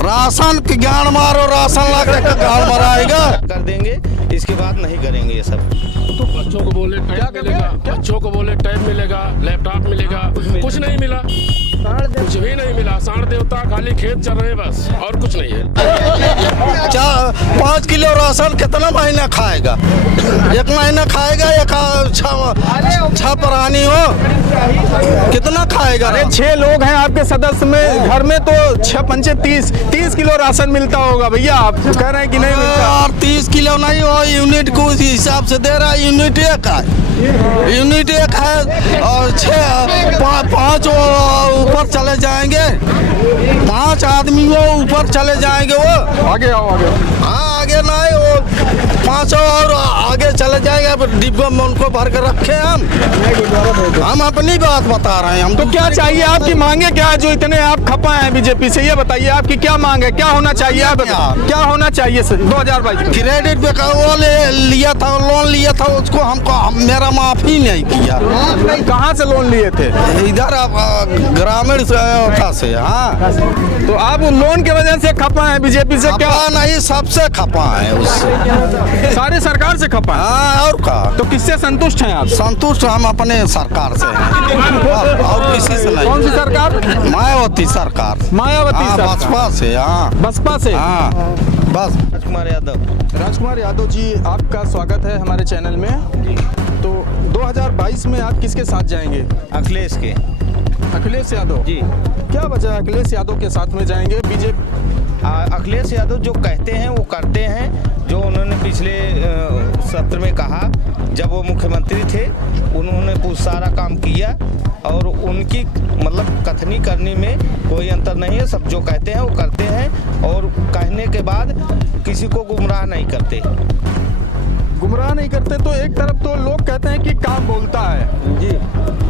Ration की गाड़ मारो, राशन ला के गाड़ मराएगा। कर देंगे, इसके बाद नहीं करेंगे ये सब। तो बच्चों को बोले टैब मिलेगा, बच्चों को बोले टैब मिलेगा, लैपटॉप मिलेगा, कुछ नहीं मिला, कुछ भी नहीं मिला। सांड देवता खाली खेत चल रहे बस, और कुछ नहीं है। 5 किलो राशन कितना महीना खाएगा? 1 महीना खाएगा या 6 प्राणी हो, कितना खाएगा? अरे 6 लोग हैं आपके सदस्य में, घर में तो 6 पंचे 30 किलो राशन मिलता होगा भैया। आप कह रहे हैं कि नहीं मिलता? और 30 किलो नहीं हो, यूनिट को उसी हिसाब से दे रहा है। यूनिट एक है और 5 ऊपर चले जाएंगे, 5 आदमी वो ऊपर चले जाएंगे। वो आगे आओ, आगे। हाँ, आगे नहीं, वो 5 और आगे चले जाएंगे। डिब्बा में उनको भर कर रखे हम अपनी बात बता रहे हैं। हम तो क्या चाहिए, आपकी मांगे क्या है जो इतने आप खपा हैं बीजेपी से? ये बताइए आपकी क्या मांग है, क्या होना चाहिए? आप क्या होना चाहिए सर? 2022 क्रेडिट पे वो लिया था, लोन लिया था, उसको मेरा माफी नहीं किया। कहाँ से लोन लिए थे? इधर ग्रामीण से। हाँ, तो आप लोन की वजह से खपा है बीजेपी से? क्या नहीं, सबसे खपा है उससे, सारे सरकार से खपा है। हाँ, और का? तो किससे संतुष्ट हैं आप? संतुष्ट हम अपने सरकार से हैं, और किसी से नहीं। कौन सी सरकार? मायावती सरकार। मायावती सरकार, बसपा से। हाँ, बसपा से। हाँ, बस। राजकुमार यादव। राजकुमार यादव जी, आपका स्वागत है हमारे चैनल में। तो 2022 में आप किसके साथ जाएंगे? अखिलेश के। अखिलेश यादव जी। क्या वजह है अखिलेश यादव के साथ में जाएंगे? बीजेपी अखिलेश यादव जो कहते हैं वो करते हैं। जो उन्होंने पिछले सत्र में कहा, जब वो मुख्यमंत्री थे, उन्होंने कुछ सारा काम किया, और उनकी मतलब कथनी करने में कोई अंतर नहीं है। सब जो कहते हैं वो करते हैं, और कहने के बाद किसी को गुमराह नहीं करते। गुमराह नहीं करते। तो एक तरफ तो लोग कहते हैं कि काम बोलता है। जी।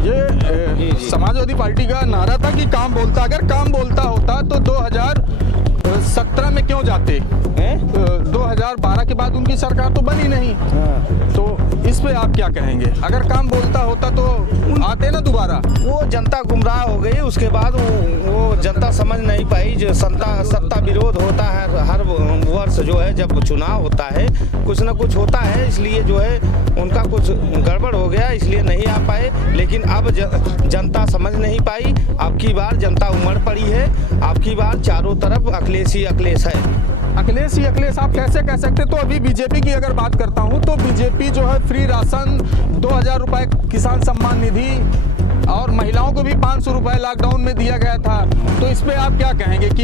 ये समाजवादी पार्टी का नारा था कि काम बोलता। अगर काम बोलता होता तो 2017 में क्यों जाते? 2012 के बाद उनकी सरकार तो बनी नहीं। तो इस पे आप क्या कहेंगे? अगर काम बोलता होता तो आते ना दोबारा। वो जनता गुमराह हो गई, उसके बाद वो जनता समझ नहीं पाई। जो सत्ता विरोध होता है हर वर्ष, जो है जब चुनाव होता है कुछ ना कुछ होता है, इसलिए जो है उनका कुछ गड़बड़ हो गया, इसलिए नहीं आ पाए। लेकिन अब जनता समझ नहीं पाई। अब की बार जनता उमड़ पड़ी है, अब की बार चारों तरफ अखिलेश ही अखिलेश है। अखिलेश ही अखिलेश आप कैसे कह सकते? तो अभी बीजेपी की अगर बात करता हूं तो बीजेपी जो है फ्री राशन, 2000 रुपए किसान सम्मान निधि, और महिलाओं को भी 500 रुपए लॉकडाउन में दिया गया था। तो इस पे आप क्या कहेंगे कि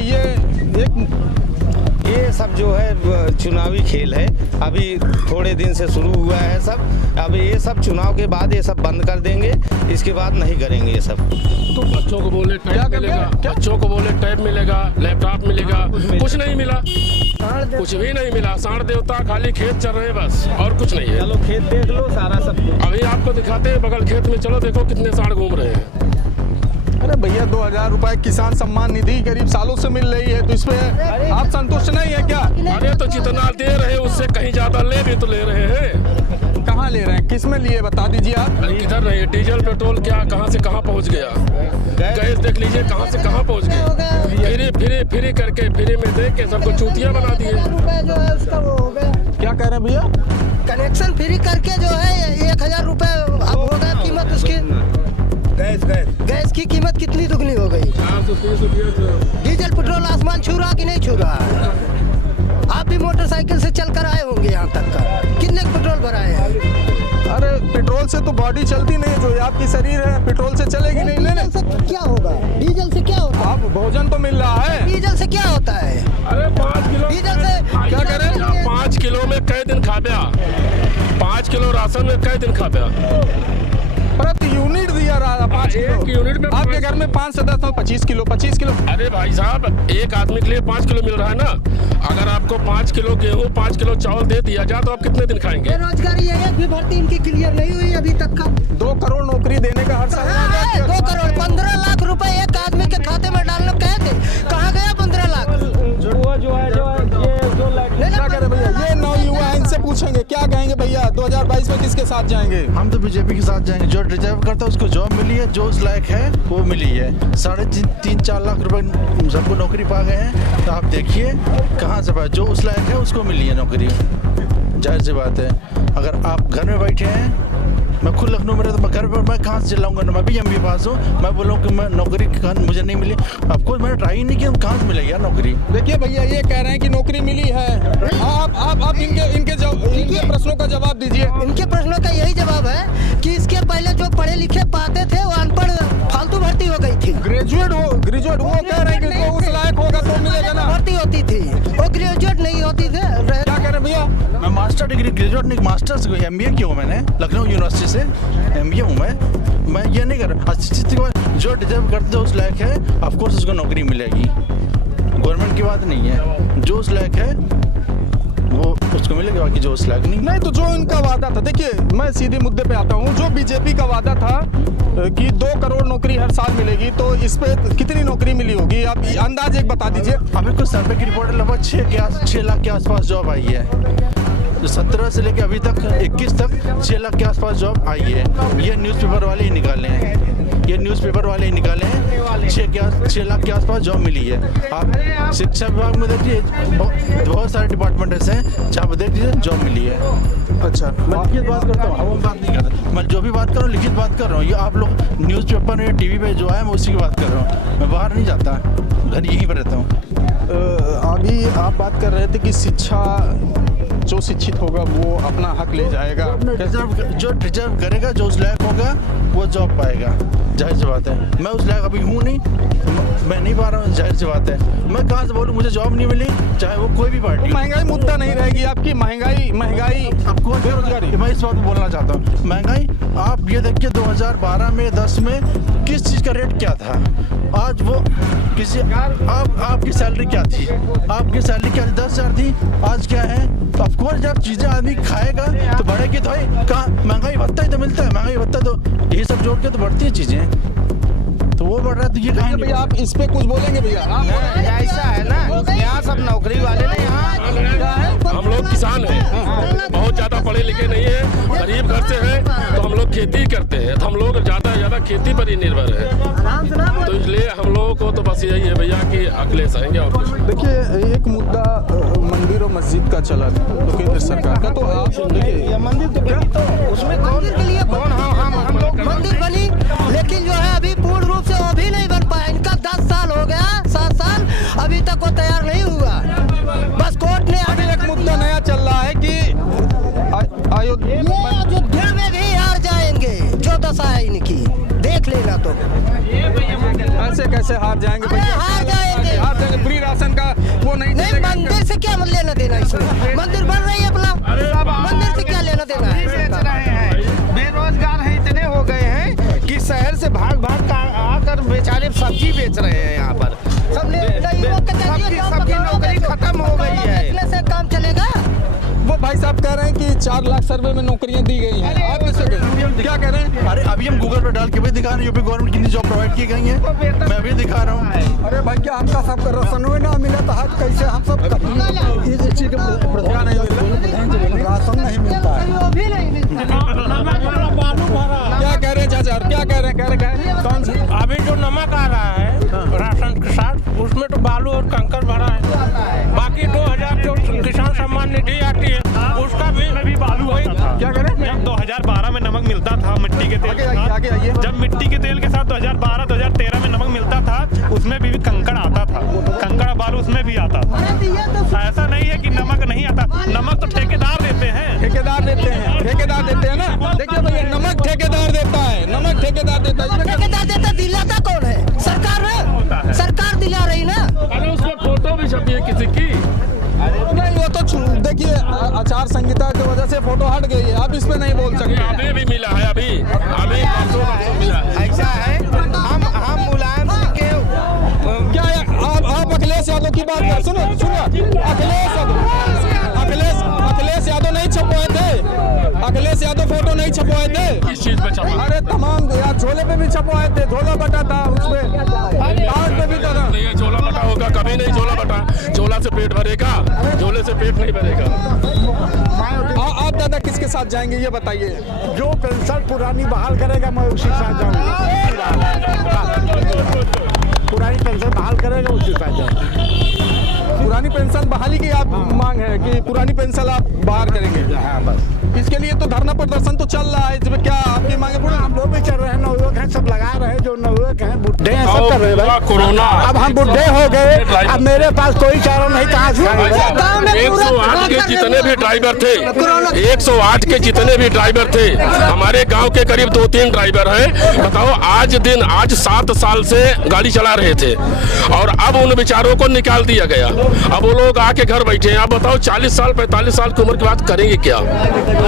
ये सब जो है चुनावी खेल है, अभी थोड़े दिन से शुरू हुआ है सब। अब ये सब चुनाव के बाद ये सब बंद कर देंगे, इसके बाद नहीं करेंगे ये सब। तो बच्चों को बोले टैब मिलेगा, बच्चों को बोले टैब मिलेगा, लैपटॉप मिलेगा, कुछ नहीं मिला, कुछ भी नहीं मिला। सांड देवता खाली खेत चल रहे बस, और कुछ नहीं है। चलो खेत देख लो सारा सब। अभी आपको दिखाते हैं बगल खेत में, चलो देखो कितने सांड घूम रहे हैं। अरे भैया 2000 रुपए किसान सम्मान निधि करीब सालों से मिल रही है, तो इस पे आप संतुष्ट नहीं है क्या? अरे तो जितना दे रहे उससे कहीं ज्यादा ले भी तो ले रहे हैं। कहाँ ले रहे हैं, किस में लिए बता दीजिए आप। किधर रहे? डीजल पेट्रोल क्या कहाँ से कहाँ पहुँच गया? गैस देख लीजिए कहाँ से कहाँ पहुँच गए। फ्री करके, फ्री में दे के सबको चूतिया बना दिए। जो है उसका वो हो गया। क्या कह रहे हैं भैया? कनेक्शन फ्री करके जो है 1000 रुपए अब होगा कीमत उसकी। गैस की कीमत कितनी दुगनी हो गई। 430 रुपये। डीजल पेट्रोल आसमान छू रहा कि नहीं छू रहा है? आप भी मोटरसाइकिल से चल कर आए होंगे यहाँ तक का, कितने पेट्रोल भराए हैं? अरे पेट्रोल से तो बॉडी चलती नहीं, जो आपकी शरीर है पेट्रोल से चलेगी नहीं। डीजल से क्या होगा? डीजल से क्या होगा? आप भोजन तो मिल रहा है। डीजल से क्या होता है? अरे 5 किलो डीजल से क्या करें? 5 किलो में कई दिन खा पाया? 5 किलो राशन में कई दिन खा पाया? प्रति यूनिट दिया रहा 5 एक किलो। यूनिट में आपके घर में 5 सदस्य हो, 25 किलो। अरे भाई साहब, एक आदमी के लिए 5 किलो मिल रहा है ना। अगर आपको 5 किलो गेहूँ, 5 किलो चावल दे दिया जाए तो आप कितने दिन खाएंगे? बेरोजगारी है, एक भी भर्ती इनकी क्लियर नहीं हुई अभी तक का। 2 करोड़ नौकरी देने का हर साल 2 करोड़ 15 लाख रुपए एक आदमी के खाते में डालने कहे थे, कहाँ गया 15 लाख? क्या करें भैया? ये नौयुवा इनसे पूछेंगे क्या कहेंगे भैया। 2022 में किसके साथ जाएंगे? हम तो बीजेपी के साथ जाएंगे। जो डिजर्व करता है उसको जॉब मिली है, जो उस लायक है वो मिली है। 3.5-4 लाख रुपए सबको नौकरी पा गए हैं, तो आप देखिए कहाँ से पाए। जो उस लायक है उसको मिली है नौकरी, जाहिर सी बात है। अगर आप घर में बैठे हैं, मैं खुद लखनऊ में रहता, मैं घर पर मैं कहाँ से चिल्लाऊंगा? मैं भी MBA पास हूँ, मैं बोलूँ कि मैं नौकरी मुझे नहीं मिली। आपको मैंने ट्राई नहीं किया, कहाँ से मिलेगी यार नौकरी? देखिए भैया, ये कह रहे हैं कि नौकरी मिली है। आप इनके प्रश्नों का जवाब दीजिए। इनके प्रश्नों का यही जवाब है कि इसके पहले जो पढ़े लिखे पाते थे वो अनपढ़ फालतू भर्ती हो गई थी। ग्रेजुएट वो कह रहे हैं कि तो उस लायक होगा तो मिलेगा ना। भर्ती होती थी, वो ग्रेजुएट नहीं होती थी। क्या कह रहे भैया? मैं मास्टर डिग्री, ग्रेजुएट नहीं, मास्टर्स MBA किया हूँ मैंने लखनऊ यूनिवर्सिटी से, MBA हूँ मैं ये नहीं कर रहा। जो डिजर्व करते उस लायक है, ऑफकोर्स उसको नौकरी मिलेगी। गवर्नमेंट की बात नहीं है, जो उस लायक है वो उसको मिलेगा, बाकी जो उस लायक नहीं। तो जो इनका वादा था, देखिए मैं सीधे मुद्दे पे आता हूँ। जो बीजेपी का वादा था कि 2 करोड़ नौकरी हर साल मिलेगी, तो इस पे कितनी नौकरी मिली होगी? आप अंदाज एक बता दीजिए। अभी कुछ सर्वे की रिपोर्ट लगभग 6 लाख के आसपास जॉब आई है। 17 से लेकर अभी तक 21 तक 6 लाख के आसपास जॉब आई है। ये न्यूज़पेपर वाले ही निकाले हैं, 6 लाख के आसपास जॉब मिली है। आप शिक्षा विभाग में देखिए, बहुत सारे डिपार्टमेंट ऐसे हैं जहाँ पर देख लीजिए जॉब मिली है। अच्छा, मैं लिखित बात करता हूँ, हम बात नहीं कर रहा। मैं जो भी बात कर रहा हूँ लिखित बात कर रहा हूँ। ये आप लोग न्यूज़पेपर या TV पे जो है मैं उसी की बात कर रहा हूँ। मैं बाहर नहीं जाता, घर यहीं पर रहता हूँ। अभी आप बात कर रहे थे कि शिक्षा, जो शिक्षित होगा वो अपना हक ले जाएगा। जो डिजर्व करेगा, जो उस लायक होगा वो जॉब पाएगा, जाहिर सी बात है। मैं उस लायक अभी हूँ नहीं, मैं नहीं पा रहा हूँ, जाहिर सी बात है। मैं कहाँ से बोलूँ, मुझे जॉब नहीं मिली, चाहे वो कोई भी पार्टी। महंगाई मुद्दा नहीं रहेगी आपकी? महंगाई आपको बेरोजगारी, मैं इस बात को बोलना चाहता हूँ। महंगाई आप ये देखिए 2012 में 10 में किस चीज़ का रेट क्या था, आज वो किसी आपकी सैलरी क्या थी? आपकी सैलरी क्या 10,000 थी, आज क्या है? तो ऑफकोर्स जब चीज़ें आदमी खाएगा तो बढ़ेगी। तो भाई कहाँ महंगाई भत्ता ही तो मिलता है, महंगाई भत्ता तो यही सब जोड़ के तो बढ़ती है चीज़ें, तो वो बढ़ रहा है। तो ये कहीं भैया आप इस पे कुछ बोलेंगे भैया? ऐसा है ना, यहाँ सब नौकरी वाले नहीं, यहाँ हम लोग किसान हैं, बहुत ज़्यादा पढ़े लिखे नहीं है, गरीब घर से हैं, तो हम लोग खेती करते हैं, तो हम लोग ज़्यादा से ज़्यादा खेती पर ही निर्भर है। तो इसलिए हम लोगों को तो बस यही है भैया कि अखिलेश आएंगे। और देखिए, एक मुद्दा मंदिर और मस्जिद का चला तो केंद्र सरकार का, तो आप देखिए मंदिर तो बनी, तो उसमें मंदिर के लिए हम लोग मंदिर बनी, लेकिन जो है अभी पूर्ण रूप से वो भी नहीं बन पाया। इनका 10 साल हो गया, 7 साल अभी तक वो तैयार नहीं हुआ। बस कोर्ट ने अभी एक मुद्दा नया चल रहा है कि अयोध्या में भी हार जाएंगे, जो दशा है इनकी, देख लेना। तो ऐसे कैसे हार जाएंगे भैया? हार जाएंगे। फ्री राशन का वो नहीं मंदिर से क्या लेना देना इसमें? मंदिर बन रही है अपना, मंदिर से क्या लेना देना है? बेच रहे हैं, बेरोजगार हैं, इतने हो गए हैं कि शहर से भाग आकर बेचारे सब्जी बेच रहे हैं यहाँ पर। सबकी नौकरी खत्म हो गई है, से काम चलेगा? वो भाई साहब कह रहे हैं कि 4 लाख सर्वे में नौकरियां दी गई हैं। आप इससे क्या कह रहे हैं? अरे अभी हम गूगल पर डाल के भी दिखा रहे हैं यूपी गवर्नमेंट कितनी जॉब प्रोवाइड की गई है, मैं अभी दिखा रहा हूँ। अरे भाई क्या हमका सबका राशन ना मिला तो आज कैसे हम सब इस चीज का राशन नहीं मिलता है। क्या कह रहे हैं चाचा? क्या कह रहे हैं? कौन सी? अभी जो नमक आ रहा है राशन के साथ, उसमें तो बालू और कंकर भरा है। बाकी 2000 जो किसान सम्मान निधि आती है उसका भी बालू है। क्या कह रहे हैं? जब 2012 में नमक मिलता था मिट्टी के तेल के साथ, आगे आइए। जब मिट्टी के तेल के साथ 2012-2013 में नमक मिलता था, उसमें भी कंकड़ आता था, कंकड़ बालू उसमें भी आता था। ऐसा नहीं है कि नमक नहीं आता, नमक तो ठेकेदार देते हैं। ठेकेदार देते हैं ना। देखिए भैया, नमक ठेकेदार देता है, ठेकेदार देता, दिलाता कौन है? सरकार है, सरकार दिला रही ना। अरे उसमें फोटो भी छपी है किसी की। नहीं, वो तो देखिए आचार संहिता की वजह से फोटो हट गई है, आप इस पे नहीं बोल सकते। अभी भी मिला है, अभी परसों मिला है। ऐसा है, हम मुलायम सिंह के क्या आप अखिलेश यादव की बात कर, सुनो अखिलेश यादव नहीं छपवाए थे, अखिलेश यादव फोटो नहीं छपवाए थे। किस चीज पे छपा? अरे तमाम यार, झोले पे भी छपवाए थे, झोला बटा था उसमें, कार्ड पे भी था। नहीं, झोला बटा होगा, कभी नहीं झोला बटा। झोला से पेट भरेगा, झोले से पेट नहीं भरेगा। आप दादा किसके किसके साथ जाएंगे ये बताइए। जो पेंशन पुरानी बहाल करेगा मैं उसी के साथ जाऊंगा। पुरानी पेंशन बहाल करेगा उसी के साथ जाऊंगा। पुरानी पेंशन बहाली की आप मांग है कि पुरानी पेंशन आप बाहर करेंगे? हाँ बस इसके लिए तो धरना प्रदर्शन तो चल रहा है, इसमें क्या आपकी मांगे पूरी? हम लोग भी चल रहे हैं, नवयुवक हैं, सब लगा रहे हैं, जो नवयुवक हैं बुढ़े हैं सब कर रहे हैं भाई। कोरोना अब हम बुढ़े हो गए, अब मेरे पास कोई चारा नहीं, कहाँ से खाएंगे? 108 के जितने भी ड्राइवर थे, 108 के जितने भी ड्राइवर थे, हमारे गांव के करीब 2-3 ड्राइवर हैं। बताओ आज 7 साल से गाड़ी चला रहे थे और अब उन बेचारों को निकाल दिया गया। अब वो लोग आके घर बैठे हैं। आप बताओ 40 साल 45 साल की उम्र के बाद करेंगे क्या?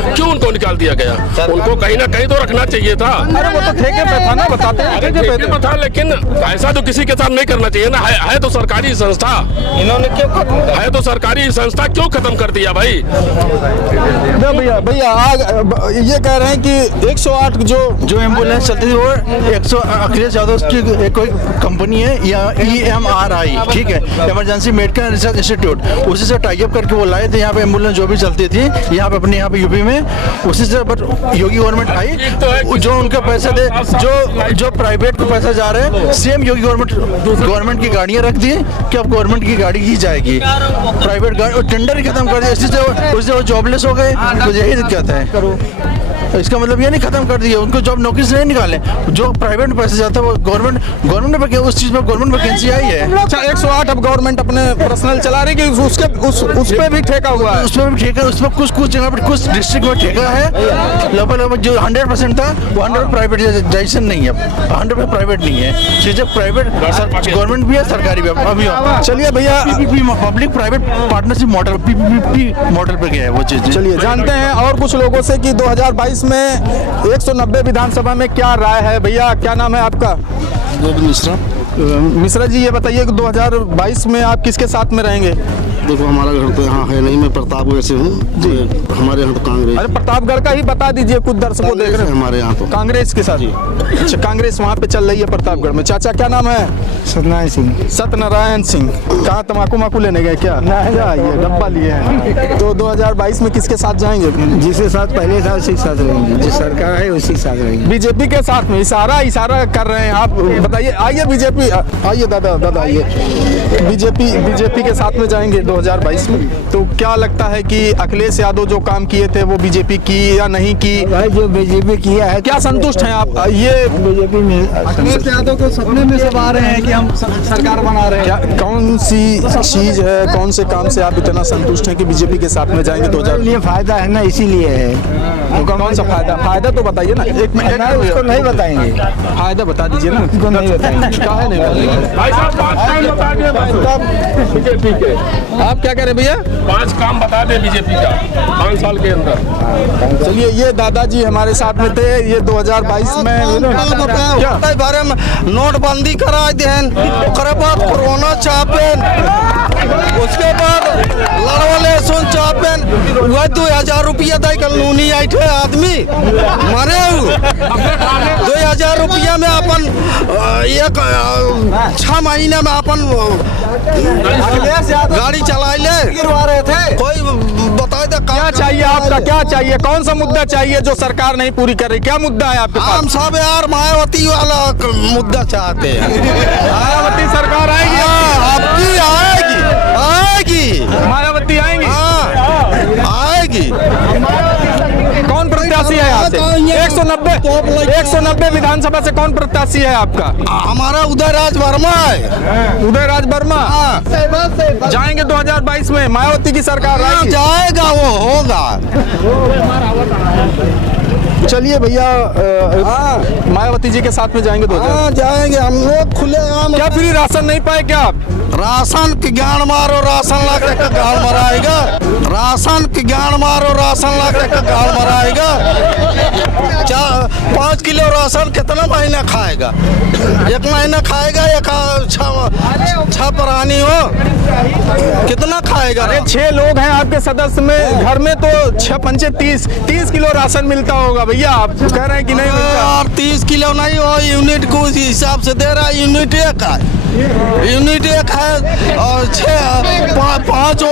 क्यों उनको निकाल दिया गया? उनको कहीं ना कहीं तो रखना चाहिए था। अरे वो तो ठेके पे था ना, बताते हैं ठेके पे था, लेकिन ऐसा तो किसी के साथ नहीं करना चाहिए ना। है तो सरकारी संस्था, इन्होंने क्यों खत्म कर है तो सरकारी संस्था, क्यों खत्म कर दिया भाई? भैया ये कह रहे हैं कि 108 जो एम्बुलेंस चलती थी वो अखिलेश यादव की एक कोई कंपनी है या EMRI, ठीक है, इमरजेंसी मेडिकल रिसर्च इंस्टीट्यूट, उसी से टाई अप करके वो लाए थे यहाँ पे एम्बुलेंस जो भी चलती थी यहाँ पे अपने यहाँ पे यूपी में, उसी से। बट योगी गवर्नमेंट आई, जो उनके पैसे दे, जो प्राइवेट को पैसा जा रहे हैं, सेम योगी गवर्नमेंट की गाड़ियाँ रख दी कि अब गवर्नमेंट की गाड़ी ही जाएगी, प्राइवेट गाड़ी टेंडर ही खत्म कर दिया। उससे वो जॉबलेस हो गए, तो यही दिक्कत है। इसका मतलब ये नहीं खत्म कर दिया, उनको जॉब नौकरी से नहीं निकाले, जो प्राइवेट में पैसे जाता है वो गवर्नमेंट में उस चीज में गवर्नमेंट वैकेंसी आई है। अच्छा 108 अब गवर्नमेंट अपने पर्सनल चला रही है कि उस पे भी ठेका हुआ है? उसमें भी ठेका, उसमें कुछ जगह पर कुछ डिस्ट्रिक्ट में ठेका है। लगभग जो 100% था वो 100 प्राइवेटाइजेशन नहीं है, 100 प्राइवेट नहीं है, चीजें प्राइवेट गवर्नमेंट भी है, सरकारी भी अभी। चलिए भैया, public private partnership model PPP model पे गया है वो चीज। चलिए जानते हैं और कुछ लोगों से कि 2022 में 190 विधानसभा में क्या राय है। भैया क्या नाम है आपका? मिश्रा जी, ये बताइए कि 2022 में आप किसके साथ में रहेंगे? देखो हमारा घर तो यहाँ है नहीं, मैं प्रतापगढ़ से हूँ जी। हमारे यहाँ तो कांग्रेस। अरे प्रतापगढ़ का ही बता दीजिए, कुछ दर्शकों देख रहे हैं। हमारे यहाँ तो कांग्रेस के साथ। अच्छा, कांग्रेस वहाँ पे चल रही है प्रतापगढ़ में। चाचा क्या नाम है? सत्यनारायण सिंह। कहाँ तम्बाकू लेने गए क्या? ये डब्बा लिए हैं। तो 2022 में किसके साथ जाएंगे? जिसके साथ पहले था उसी के साथ रहेंगे, जिस सरकार है उसी के साथ रहेंगे। बीजेपी के साथ में इशारा कर रहे हैं आप, बताइए। आइए बीजेपी, आइए दादा आइए। बीजेपी के साथ में जाएंगे 2022 में। तो क्या लगता है कि अखिलेश यादव जो काम किए थे वो बीजेपी की या नहीं की? भाई जो बीजेपी किया है, क्या संतुष्ट हैं आप? ये बीजेपी में अखिलेश यादव को सपने में सब आ रहे हैं कि हम सरकार बना रहे हैं। क्या कौन सी चीज है, कौन से काम से आप इतना संतुष्ट हैं कि बीजेपी के साथ में जाएंगे 2000? ये फायदा है ना, इसीलिए है। तो कौन सा फायदा तो बताइए ना। एक मिनट, उसको नहीं बताएंगे, फायदा बता दीजिए ना। उसको नहीं बताएंगे। काहे नहीं बताएंगे? भाई साहब 5 काम बता दे भाई। ठीक है। आप क्या कह रहे हैं भैया? 5 काम बता दे बीजेपी का 5 साल के अंदर। चलिए, ये दादाजी हमारे साथ में थे। ये 2022 में क्या बारे में नोटबंदी करा देन, ओकरे बाद कोरोना चापेन, उसके बाद लड़वले सुन चापेन, वह 2000 रुपया दे के लूनी आइठे आदमी मरे। 2000 रुपया में अपन एक 6 महीने में अपन गाड़ी चला ले थे। कोई बता दे क्या चाहिए आपका? क्या चाहिए? कौन सा मुद्दा चाहिए जो सरकार नहीं पूरी कर रही? क्या मुद्दा है आपके पास? हम सब यार मायावती वाला मुद्दा चाहते हैं। मायावती सरकार आएगी? आपकी आएगी। मायावती आएंगी? आएगी। कौन प्रत्याशी है यहाँ से? 190 विधानसभा से कौन प्रत्याशी है आपका? हमारा उदयराज वर्मा है। उदयराज वर्मा जाएंगे 2022 में? मायावती की सरकार आएगी? जाएगा, वो होगा। चलिए भैया, मायावती जी के साथ में जाएंगे 2000? जाएंगे हम लोग खुले आम। क्या फ्री राशन नहीं पाए क्या आप? राशन की ज्ञान मारो, राशन ला के गाड़ मराएगा। राशन की ज्ञान मारो, राशन ला के गाड़ मराएगा। 5 किलो राशन कितना महीना खाएगा? 1 महीना खाएगा या 6 प्राणी हो, कितना खाएगा? अरे 6 लोग हैं आपके सदस्य में, घर में तो 6 पंचे 30 किलो राशन मिलता होगा भैया। आप कह रहे हैं कि नहीं मिलता? यार 30 किलो नहीं हो, यूनिट को उस हिसाब से दे रहा है। यूनिट एक है और 5 5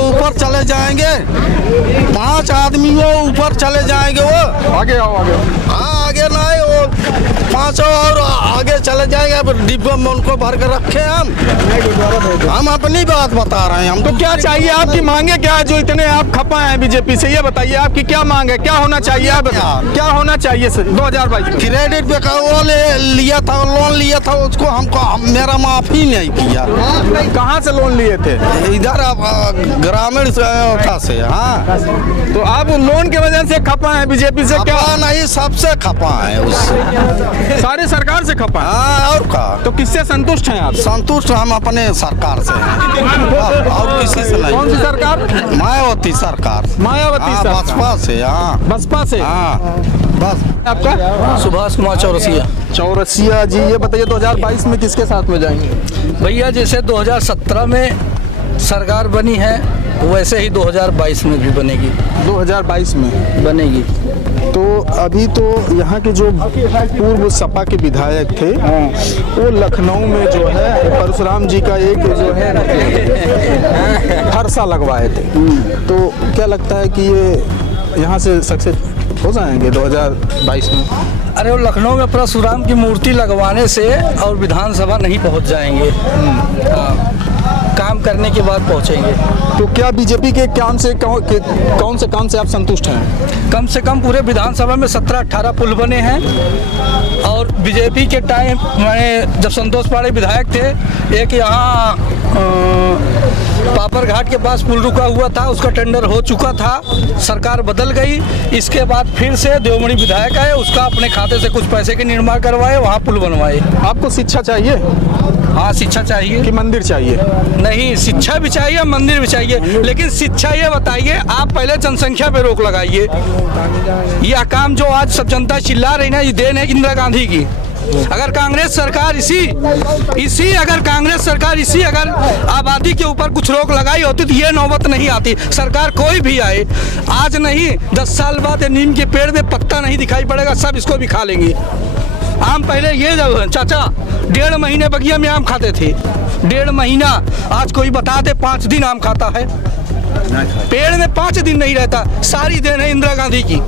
ऊपर चले जाएंगे, 5 आदमी वो ऊपर चले जाएंगे। वो आगे आओ, आगे आओ। हाँ आगे ना है, वो 5 और आगे चले जाएंगे। अब डिब्बे में उनको भर कर रखे हम अपनी बात बता रहे हैं। हम तो क्या चाहिए, आपकी मांगे क्या है जो इतने आप खपा हैं बीजेपी से? ये बताइए आपकी क्या मांग है, क्या होना चाहिए? आप क्या होना चाहिए सर 2022 में? क्रेडिट पे का वो लिया था, लोन लिया था, उसको हमको मेरा माफी नहीं किया। कहाँ से लोन लिए थे? इधर ग्रामीण से। हाँ तो आप लोन की वजह से खपा हैं बीजेपी से? क्या खपा नहीं, सबसे खपा है उससे, सारी सरकार से खपा? हाँ और का। तो किससे संतुष्ट हैं आप? संतुष्ट हम अपने सरकार से हैं और किसी से नहीं। कौन सी सरकार? मायावती सरकार। मायावती हाँ, सरकार। बसपा से। हाँ बसपा से। हाँ बस। आपका? सुभाष कुमार चौरसिया। चौरसिया जी, ये बताइए 2022 में किसके साथ में जाएंगे? भैया जैसे 2017 में सरकार बनी है वैसे ही 2022 में भी बनेगी। 2022 में बनेगी। तो अभी तो यहाँ के जो पूर्व सपा के विधायक थे वो लखनऊ में जो है परशुराम जी का एक जो है फरसा लगवाए थे। तो क्या लगता है कि ये यहाँ से सक्सेस हो जाएंगे 2022 में? अरे वो लखनऊ में परशुराम की मूर्ति लगवाने से और विधानसभा नहीं पहुँच जाएंगे। हाँ, काम करने के बाद पहुँचेंगे। तो क्या बीजेपी के काम से कौन से काम से आप संतुष्ट हैं? कम से कम पूरे विधानसभा में 17-18 पुल बने हैं। और बीजेपी के टाइम में जब संतोष पांडे विधायक थे, एक यहाँ पापर घाट के पास पुल रुका हुआ था, उसका टेंडर हो चुका था, सरकार बदल गई। इसके बाद फिर से देवमणि विधायक आए, उसका अपने खाते से कुछ पैसे के निर्माण करवाए, वहाँ पुल बनवाए। आपको शिक्षा चाहिए? हाँ शिक्षा चाहिए। कि मंदिर चाहिए? नहीं, शिक्षा भी चाहिए, मंदिर भी चाहिए, लेकिन शिक्षा ये बताइए, आप पहले जनसंख्या पे रोक लगाइए। यह काम जो आज सब जनता चिल्ला रही ना, ये देन है इंदिरा गांधी की। अगर कांग्रेस सरकार इसी अगर आबादी के ऊपर कुछ रोक लगाई होती तो ये नौबत नहीं आती। सरकार कोई भी आए, आज नहीं 10 साल बाद नीम के पेड़ में पत्ता नहीं दिखाई पड़ेगा, सब इसको भी खा लेंगे। आम पहले ये चाचा 1.5 महीने बगिया में आम खाते थे, 1.5 महीना। आज कोई बता दे 5 दिन आम खाता है, पेड़ में 5 दिन नहीं रहता। सारी देन है इंदिरा गांधी की।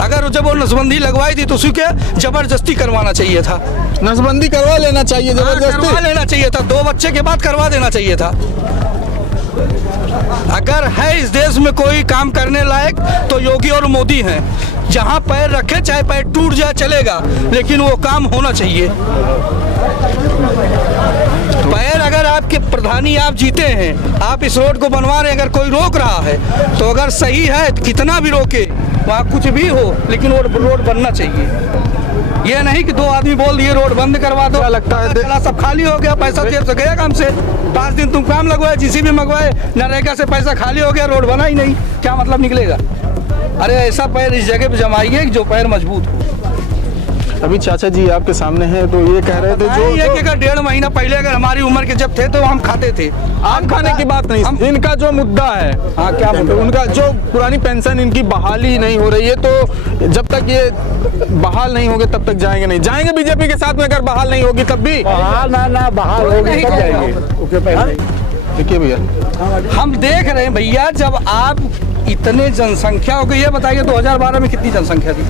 अगर जब वो नसबंदी लगवाई थी तो उसी के जबरदस्ती करवाना चाहिए था। नसबंदी करवा लेना चाहिए, जबरदस्ती करवा लेना चाहिए था। 2 बच्चे के बाद करवा देना चाहिए था। अगर है इस देश में कोई काम करने लायक तो योगी और मोदी हैं। जहां पैर रखे चाहे पैर टूट जाए चलेगा, लेकिन वो काम होना चाहिए। पैर अगर आपके प्रधानी आप जीते हैं, आप इस रोड को बनवा रहे हैं, अगर कोई रोक रहा है तो अगर सही है तो कितना भी रोके, वहाँ कुछ भी हो, लेकिन वो रोड बनना चाहिए। ये नहीं कि 2 आदमी बोल दिए रोड बंद करवा दो, लगता है सब खाली हो गया, पैसा जेब से गया काम से। 5 दिन तुम काम लगवाए, जिसी भी मंगवाए, नरेगा से पैसा खाली हो गया, रोड बना ही नहीं, क्या मतलब निकलेगा? अरे ऐसा पैर इस जगह पे जमाइए जो पैर मजबूत हो। अभी चाचा जी आपके सामने हैं तो ये कह रहे थे जो 1.5 महीना पहले अगर हमारी उम्र के जब थे तो हम खाते थे। आम खाने की बात नहीं, इनका जो मुद्दा है, हाँ क्या मुद्दा? उनका जो पुरानी पेंशन इनकी बहाली नहीं हो रही है, तो जब तक ये बहाल नहीं होंगे तब तक जाएंगे नहीं? जाएंगे बीजेपी के साथ में? अगर बहाल नहीं होगी तब भी? बहाल होगी तब जाएंगे। देखिए भैया, हम देख रहे हैं भैया, जब आप इतने जनसंख्या हो गई है, बताइए 2012 में कितनी जनसंख्या थी?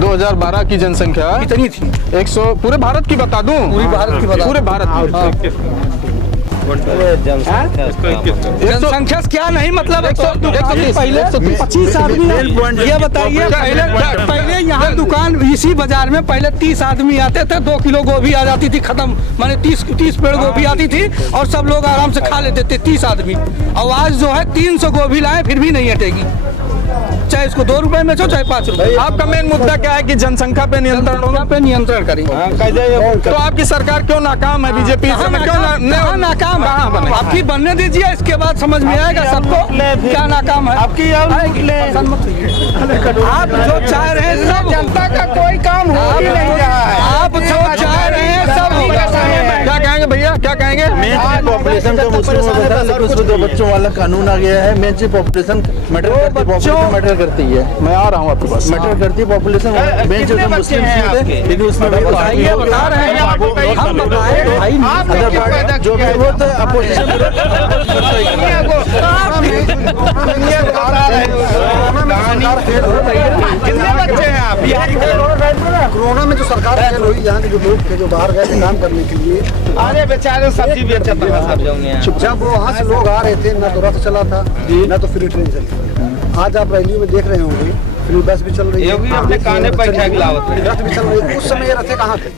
2012 की जनसंख्या कितनी थी? 100। पूरे भारत की बता दूं? पूरी भारत की बता। पूरे भारत की जनसंख्या क्या नहीं मतलब 130 पहले 25 आदमी। ये बताइए, पहले यहाँ दुकान इसी बाजार में पहले 30 आदमी आते थे, 2 किलो गोभी आ जाती थी खत्म, माने 30 पेड़ गोभी आती थी और सब लोग आराम से खा लेते थे 30 आदमी। और आज जो है 300 गोभी लाए फिर भी नहीं हटेगी, चाहे इसको 2 रुपए में चाहे 5 रुपए। आपका मेन मुद्दा क्या है? कि जनसंख्या पे नियंत्रण करें। तो आपकी सरकार क्यों नाकाम है? बीजेपी नाकाम नाकाम कहाँ बने? आपकी बनने दीजिए, इसके बाद समझ में आएगा सबको क्या नाकाम है। आपकी आप जो चाह रहे हैं सब, जनता का कोई काम हो ही नहीं रहा है। आप जो चाह रहे हैं सब क्या कहेंगे भैया, क्या कहेंगे? पॉपुलेशन का मुस्लिम बता, लेकिन उसमें 2 बच्चों वाला कानून आ गया है। मेन चीज पॉपुलेशन मैटर करती है। मैं आ रहा हूँ आपके पास। मैटर करती है पॉपुलेशन, मेन चीज मुस्लिम होते, लेकिन उसमें भी बता रहे हैं हम बताएं भाई, जो भी वो तो अपोजिशन कितने बच्चे हैं आप? कोरोना में जो सरकार फेल हुई, यहाँ के जो लोग थे जो बाहर गए थे काम करने के लिए, अरे बेचारे सब्जी बेचता था सब जौन जब वो वहाँ से लोग आ रहे थे, ना तो रथ चला था ना तो फ्री ट्रेन चली। आज आप रैलियों में देख रहे होंगे फ्री बस भी चल रही है, अपने काने पर रथ भी चल रही है। उस समय ये रथे कहाँ थे?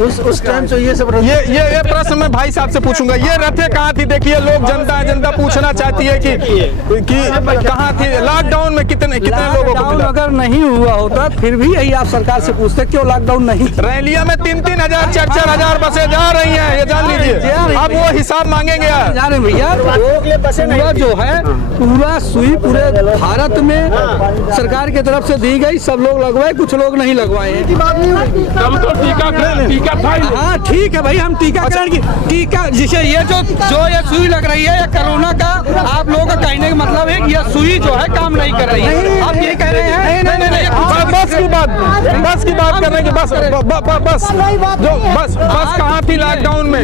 उस टाइम से ये सब ये प्रश्न मैं भाई साहब से पूछूंगा, ये रथे कहाँ थी? देखिए लोग, जनता पूछना चाहती है कि कहाँ थी लॉकडाउन में? कितने लोगों को मिला? अगर नहीं हुआ होता फिर भी यही आप सरकार से पूछते क्यों लॉकडाउन नहीं? रैलिया में 3-3 हजार 4-4 हजार बसें जा रही हैं, ये जान लीजिए। अब वो हिसाब मांगेंगे यार। जाने भैया, पूरा जो है पूरा सुई पूरे भारत में सरकार की तरफ से दी गई, सब लोग लगवाए, कुछ लोग नहीं लगवाए हैं। हम तो टीका हाँ ठीक है भाई, हम टीकाकरण की टीका जिसे ये ये सुई लग रही है, ये कोरोना का आप लोगों का कहने का मतलब है कि ये सुई जो है काम नहीं कर रही है, आप ये कह रहे हैं? नहीं, बस की बात कर रहे हैं कि बस कहाँ थी लॉकडाउन में?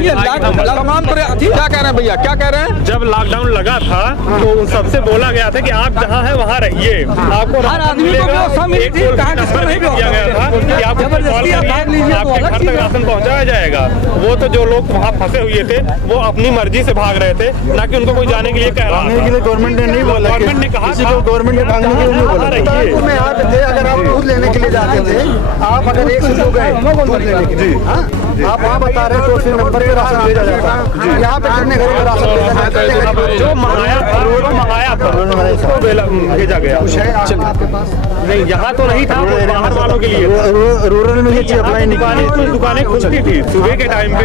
तमाम क्या कह रहे हैं भैया, क्या कह रहे हैं? जब लॉकडाउन लगा था तो उन सबसे बोला गया था कि आप जहाँ है वहाँ रहिए, आपको हर आदमी को व्यवस्था मिली थी, कहाँ किसको नहीं दिया गया था कि आप जबरदस्ती आप भाग लीजिए तो आपके घर तक राशन पहुँचाया जाएगा। वो तो जो लोग वहाँ फंसे हुए थे वो अपनी मर्जी से भाग रहे थे, ना कि उनको कोई जाने के लिए कह रहा था। गवर्नमेंट ने नहीं बोला, गवर्नमेंट ने कहा था गवर्नमेंट ने भागने के लिए नहीं बोला। में यहाँ पे थे, अगर आप दूध लेने के लिए जाते थे, आप अगर एक से दो गए दूध लेने के लिए, आप वहाँ बता रहे टोल फ्री नंबर पे राशन भेजा जाता है। यहाँ पे कितने घरों में राशन भेजा जाता है? जो मंगाया था उसको भेजा गया। आपके पास नहीं, यहाँ तो नहीं था, बाहर वालों के लिए। रूरल में ये चीज अप्लाई नहीं की। दुकानें खुलती थी सुबह के टाइम पे।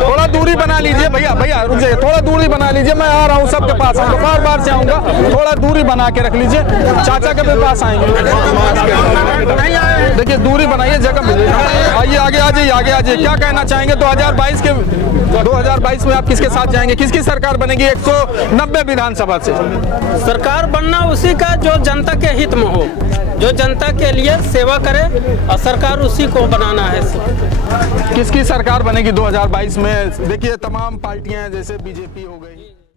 थोड़ा दूरी बना लीजिए भैया रुक जाइए, थोड़ा दूरी बना लीजिए। मैं आ रहा हूँ सबके पास, बार से आऊंगा, थोड़ा दूरी बना के रख लीजिए। चाचा के पास आएंगे, देखिए दूरी बनाइए, जगह मिले। आइए आगे आ जाइए। क्या कहना चाहेंगे 2022 में आप किसके साथ जाएंगे? किसकी सरकार बनेगी 190 विधानसभा से? सरकार बनना उसी का जो जनता के हित में हो, जो जनता के लिए सेवा करे, और सरकार उसी को बनाना है। किसकी सरकार बनेगी 2022 में? देखिए तमाम पार्टियां जैसे बीजेपी हो गई।